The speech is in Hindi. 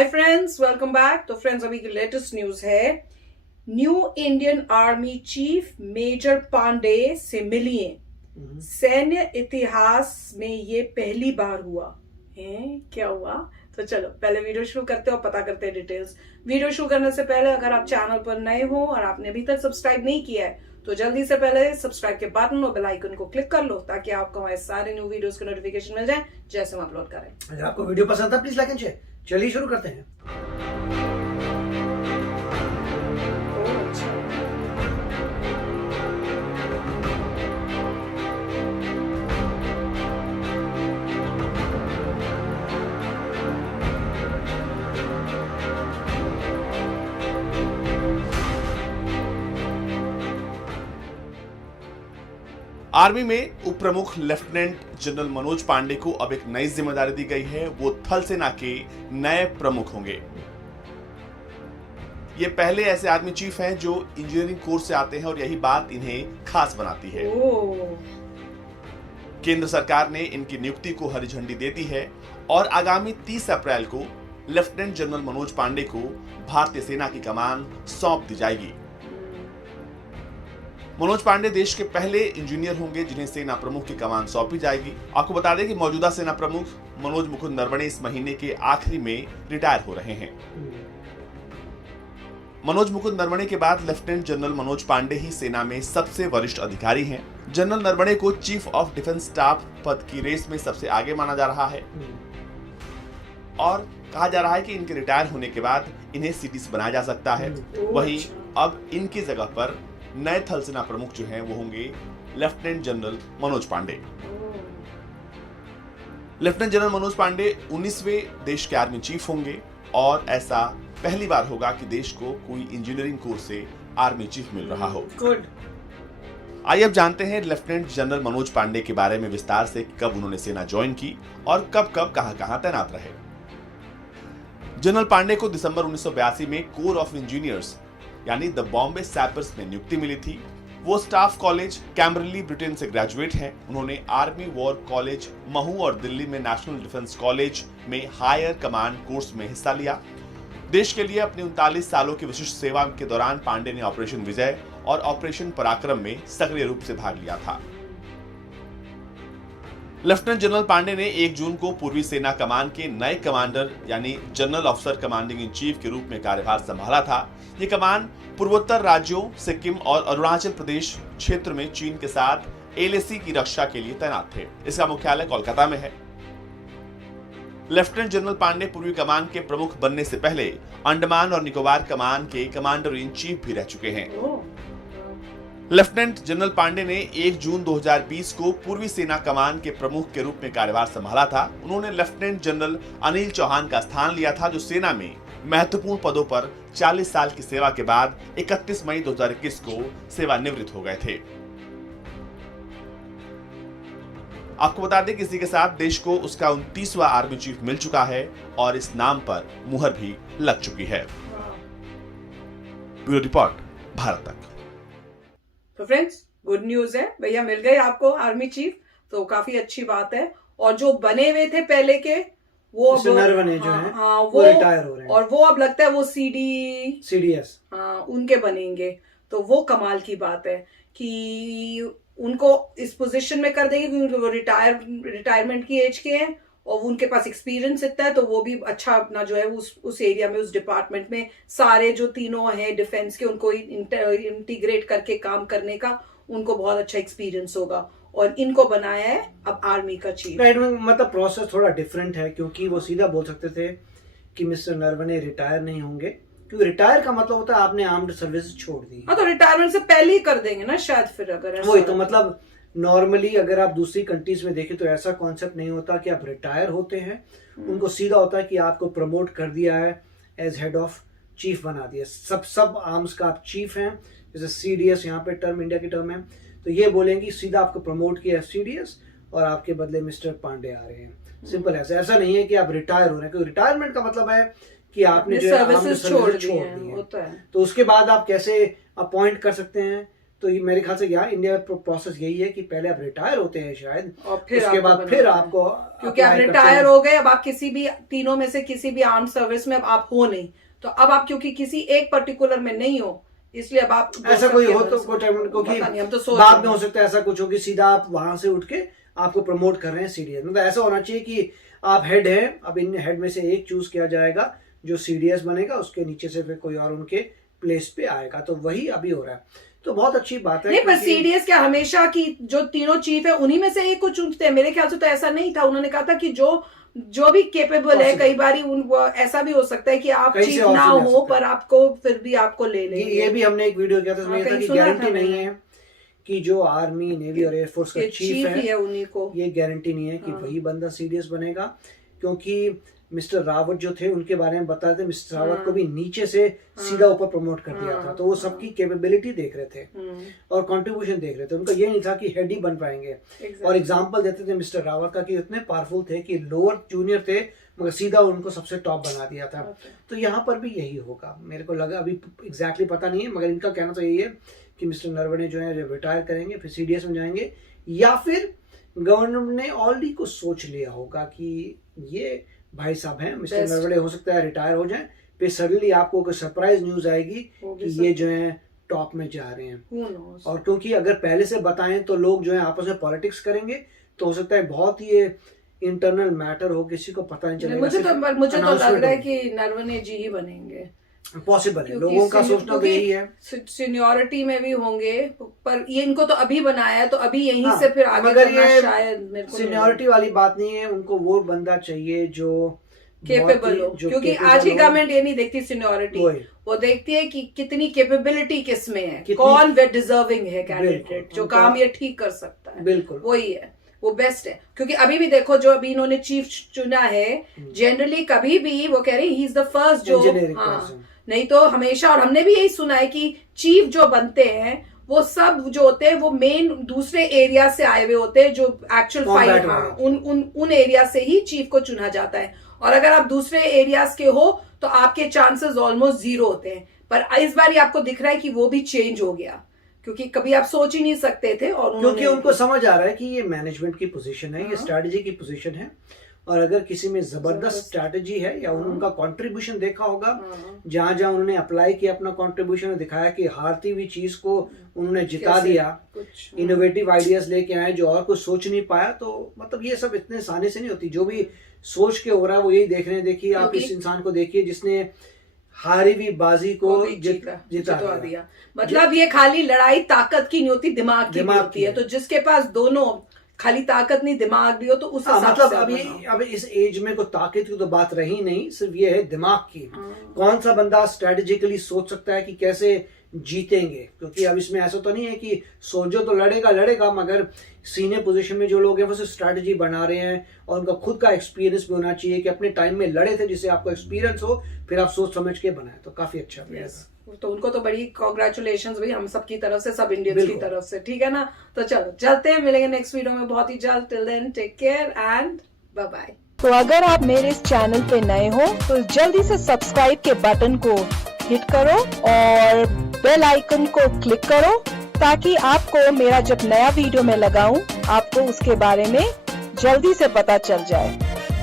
हाय फ्रेंड्स, वेलकम बैक। तो फ्रेंड्स, अभी की लेटेस्ट न्यूज है, new Indian army chief major Pandey से मिलिए। सैन्य इतिहास में ये पहली बार हुआ है। क्या हुआ? तो चलो पहले वीडियो शुरू करते हैं और पता करते हैं डिटेल्स। वीडियो शुरू करने से पहले अगर आप चैनल पर नए हो और आपने अभी तक सब्सक्राइब नहीं किया है तो जल्दी से पहले सब्सक्राइब के बटन और बेल आइकन को क्लिक कर लो ताकि आपको हमारे सारे न्यू वीडियोस के नोटिफिकेशन मिल जाए जैसे हम अपलोड करें। अगर आपको वीडियो पसंद था प्लीज लाइक एंड शेयर। चलिए शुरू करते हैं। आर्मी में उप प्रमुख लेफ्टिनेंट जनरल मनोज पांडे को अब एक नई जिम्मेदारी दी गई है। वो थल सेना के नए प्रमुख होंगे। ये पहले ऐसे आर्मी चीफ हैं जो इंजीनियरिंग कोर्स से आते हैं और यही बात इन्हें खास बनाती है। केंद्र सरकार ने इनकी नियुक्ति को हरी झंडी दे दी है और आगामी 30 अप्रैल को लेफ्टिनेंट जनरल मनोज पांडे को भारतीय सेना की कमान सौंप दी जाएगी। मनोज पांडे देश के पहले इंजीनियर होंगे जिन्हें सेना प्रमुख की कमान सौंपी जाएगी। आपको बता दें कि मौजूदा सेना प्रमुख मनोज मुकुंद नरवणे इस महीने के आखिरी में रिटायर हो रहे हैं। मनोज मुकुंद नरवणे के बाद लेफ्टिनेंट जनरल मनोज पांडे ही सेना में सबसे वरिष्ठ अधिकारी हैं। जनरल नरवणे को चीफ ऑफ डिफेंस स्टाफ पद की रेस में सबसे आगे माना जा रहा है और कहा जा रहा है कि इनके रिटायर होने के बाद इन्हें सीडीएस बनाया जा सकता है। वहीं अब इनकी जगह पर नए थल सेना प्रमुख जो हैं वो होंगे lieutenant general Manoj Pande. Lieutenant general Manoj Pande 19वें देश के आर्मी चीफ होंगे और ऐसा पहली बार होगा कि देश को कोई इंजीनियरिंग कोर्स से आर्मी चीफ मिल रहा हो। गुड। आइए अब जानते हैं लेफ्टिनेंट जनरल मनोज पांडे के बारे में विस्तार से, कब उन्होंने सेना ज्वाइन की और कब कब कहां तैनात रहे। जनरल पांडे को दिसंबर 1982 में कोर ऑफ इंजीनियर्स यानी द बॉम्बे सैपर्स में नियुक्ति मिली थी। वो स्टाफ कॉलेज कैम्ब्रली ब्रिटेन से ग्रेजुएट हैं। उन्होंने आर्मी वॉर कॉलेज महू और दिल्ली में नेशनल डिफेंस कॉलेज में हायर कमांड कोर्स में हिस्सा लिया। देश के लिए अपनी 39 सालों की विशिष्ट सेवा के दौरान पांडे ने ऑपरेशन विजय और ऑपरेशन पराक्रम में सक्रिय रूप से भाग लिया था। लेफ्टिनेंट जनरल पांडे ने 1 जून को पूर्वी सेना कमान के नए कमांडर यानी general officer commanding in chief के रूप में कार्यभार संभाला था। ये कमान पूर्वोत्तर राज्यों सिक्किम और अरुणाचल प्रदेश क्षेत्र में चीन के साथ एलएसी की रक्षा के लिए तैनात थे। इसका मुख्यालय कोलकाता में है। लेफ्टिनेंट जनरल पांडे पूर्वी कमान के प्रमुख बनने से पहले अंडमान और निकोबार कमान के कमांडर इन चीफ भी रह चुके हैं। लेफ्टिनेंट जनरल पांडे ने 1 जून 2020 को पूर्वी सेना कमान के प्रमुख के रूप में कार्यभार संभाला था। उन्होंने लेफ्टिनेंट जनरल अनिल चौहान का स्थान लिया था जो सेना में महत्वपूर्ण पदों पर 40 साल की सेवा के बाद 31 मई 2021 को सेवानिवृत्त हो गए थे। आपको बता दें कि इसी के साथ देश को उसका 29वां आर्मी चीफ मिल चुका है और इस नाम पर मुहर भी लग चुकी है। ब्यूरो रिपोर्ट, भारत तक। तो फ्रेंड्स, गुड न्यूज है भैया, मिल गए आपको आर्मी चीफ, तो काफी अच्छी बात है। और जो बने हुए थे पहले के वो अब नरवणे जो हैं वो रिटायर हो रहे हैं और वो अब लगता है वो सीडीएस उनके बनेंगे। तो वो कमाल की बात है कि उनको इस पोजीशन में कर देंगे क्योंकि वो रिटायरमेंट की एज के हैं और उनके पास एक्सपीरियंस इतना है। तो वो भी अच्छा अपना जो है उस एरिया में, उस डिपार्टमेंट में सारे जो तीनों हैं डिफेंस के, उनको इंटीग्रेट करके काम करने का उनको बहुत अच्छा एक्सपीरियंस होगा। और इनको बनाया है अब आर्मी का चीफ। मतलब प्रोसेस थोड़ा डिफरेंट है क्योंकि वो सीधा बोल सकते थे कि मिस्टर नरवणे रिटायर नहीं होंगे, क्योंकि रिटायर का मतलब होता है आपने आर्म्ड सर्विस छोड़ दी। हाँ, तो रिटायरमेंट से पहले ही कर देंगे ना शायद, फिर अगर वही तो मतलब नॉर्मली अगर आप दूसरी कंट्रीज में देखें तो ऐसा कॉन्सेप्ट नहीं होता कि आप रिटायर होते हैं। उनको सीधा होता है कि आपको प्रमोट कर दिया है, एज हेड ऑफ चीफ बना दिया। सब आर्म्स का आप चीफ हैं, जैसे सीडीएस यहाँ पे टर्म इंडिया की टर्म है, तो ये बोलेंगे सीधा आपको प्रमोट किया सीडीएस और आपके बदले मिस्टर पांडे आ रहे हैं। सिंपल ऐसा नहीं है कि आप रिटायर हो रहे हैं, क्योंकि रिटायरमेंट का मतलब है कि आपने जो सर्विसेज छोड़ दी है। तो उसके बाद आप कैसे अपॉइंट कर सकते हैं तो ये मेरे ख्याल से यहाँ इंडिया में प्रोसेस यही है कि पहले आप रिटायर होते हैं शायद, और फिर उसके बाद फिर आपको, क्योंकि आप रिटायर हो गए, अब आप किसी भी तीनों में से किसी भी आर्म सर्विस में अब आप हो नहीं, तो अब आप क्योंकि किसी एक पर्टिकुलर में नहीं हो, इसलिए अब आप ऐसा कोई हो तो क्योंकि बाद में हो सकता है ऐसा कुछ हो कि सीधा आप वहां से उठ के आपको प्रमोट कर रहे हैं सीडीएस। मतलब ऐसा होना चाहिए कि आप हेड हैं, अब इन हेड में से एक चूज किया जाएगा जो सीडीएस बनेगा, उसके नीचे से फिर कोई और उनके प्लेस पे आएगा, तो वही अभी हो रहा है। तो बहुत अच्छी बात है। नहीं, पर सीडीएस क्या हमेशा की जो तीनों चीफ है उन्हीं में से एक को चुनते हैं? मेरे ख्याल से तो ऐसा नहीं था, उन्होंने कहा था कि जो भी केपेबल है, कई बार ऐसा भी हो सकता है कि आप चीफ ना हो पर आपको फिर भी आपको ले लेंगे। ये भी हमने एक वीडियो किया था, उसमें था कि गारंटी नहीं है कि जो आर्मी, नेवी और एयरफोर्स का चीफ है उन्हीं को, ये गारंटी नहीं है कि वही बंदा सीडीएस बनेगा, क्योंकि मिस्टर रावत जो थे उनके बारे में बताए थे, मिस्टर रावत को भी नीचे से सीधा ऊपर प्रमोट कर दिया था, तो वो सबकी कैपेबिलिटी देख रहे थे और कंट्रीब्यूशन देख रहे थे, उनका ये नहीं था कि हेड ही बन पाएंगे। और एग्जांपल देते थे मिस्टर रावत का कि इतने पावरफुल थे कि लोअर जूनियर थे मगर सीधा उनको सबसे टॉप बना दिया था। तो यहाँ पर भी यही होगा, मेरे को लगा, अभी एग्जैक्टली पता नहीं है, मगर इनका कहना तो यही है कि मिस्टर नरवणे जो है रिटायर करेंगे, फिर सीडीएस में जाएंगे, या फिर गवर्नमेंट ने ऑलरेडी कुछ सोच लिया होगा कि ये भाई साहब हैं मिस्टर नरवणे, हो सकता है रिटायर हो जाएं, फिर सडनली आपको कोई सरप्राइज न्यूज आएगी कि ये जो है टॉप में जा रहे हैं। और क्योंकि अगर पहले से बताएं तो लोग जो है आपस में पॉलिटिक्स करेंगे, तो हो सकता है बहुत ही इंटरनल मैटर हो, किसी को पता नहीं चलेगा। मुझे तो लग रहा है कि नरवणे जी ही बनेंगे, पॉसिबल है, लोगों का सोचना तो यही है। सीनियोरिटी में भी होंगे, पर ये इनको तो अभी बनाया है, तो अभी यहीं से फिर आगे करना शायद मेरे को सीनियोरिटी वाली बात नहीं है, उनको वो बंदा चाहिए जो केपेबल हो, क्योंकि आज की गवर्नमेंट ये नहीं देखती सीनियोरिटी, वो देखती है कि कितनी कैपेबिलिटी किस में है, कौन वे डिजर्विंग है कैंडिडेट जो काम ये ठीक कर सकता है, बिल्कुल वही है, वो बेस्ट है। क्योंकि अभी भी देखो जो अभी इन्होंने चीफ चुना है, जनरली कभी भी वो कह रहे ही इज द फर्स्ट जो, नहीं तो हमेशा, और हमने भी यही सुना है कि चीफ जो बनते हैं वो सब जो होते हैं वो मेन दूसरे एरिया से आए हुए होते हैं, जो एक्चुअल फाइट, उन एरिया से ही चीफ को चुना जाता है, और अगर आप दूसरे एरियाज के हो तो आपके चांसेस ऑलमोस्ट 0 होते हैं। पर इस बार आपको दिख रहा है कि वो भी चेंज हो गया, क्योंकि कभी आप सोच ही नहीं सकते थे, और क्योंकि उनको समझ आ रहा है कि ये मैनेजमेंट की पोजीशन है, ये स्ट्रैटेजी की पोजीशन है, और अगर किसी में जबरदस्त स्ट्रैटेजी है या उनका कंट्रीब्यूशन देखा होगा, जहां जहां उन्होंने अप्लाई किया अपना कंट्रीब्यूशन, दिखाया कि हारती हुई चीज को उन्होंने जिता दिया, इनोवेटिव आइडियाज लेके आए जो और कुछ सोच नहीं पाया, तो मतलब ये सब इतने आसानी से नहीं होती। जो भी सोच के हो रहा है वो यही देख रहे हैं। देखिए आप इस इंसान को देखिए जिसने हारी हुई बाजी को जिता दिया। मतलब ये खाली लड़ाई ताकत की नहीं होती, दिमाग की होती है, तो जिसके पास दोनों, खाली ताकत नहीं दिमाग भी हो, तो उस मतलब अभी इस एज में कोई ताकत की तो बात रही नहीं, सिर्फ ये है दिमाग की। कौन सा बंदा स्ट्रेटेजिकली सोच सकता है कि कैसे जीतेंगे, क्योंकि अब इसमें ऐसा तो नहीं है कि सोल्जर तो लड़ेगा, मगर सीनियर पोजीशन में जो लोग हैं वो सिर्फ स्ट्रेटेजी बना रहे हैं, और उनका खुद का एक्सपीरियंस भी होना चाहिए कि अपने टाइम में लड़े थे, जिससे आपको एक्सपीरियंस हो, फिर आप सोच समझ के बनाए, तो काफी अच्छा प्लेयर। तो उनको तो बड़ी कांग्रेचुलेशंस भाई हम सब की तरफ से, सब इंडियंस की तरफ से, ठीक है ना। तो चलो चलते हैं, मिलेंगे नेक्स्ट वीडियो में बहुत ही जल्द। Till then take care and bye bye. तो अगर आप मेरे इस चैनल पे नए हो तो जल्दी से सब्सक्राइब के बटन को हिट करो और बेल आइकन को क्लिक करो, ताकि आपको मेरा जब नया वीडियो मैं लगाऊं आपको उसके बारे में जल्दी से पता चल जाए।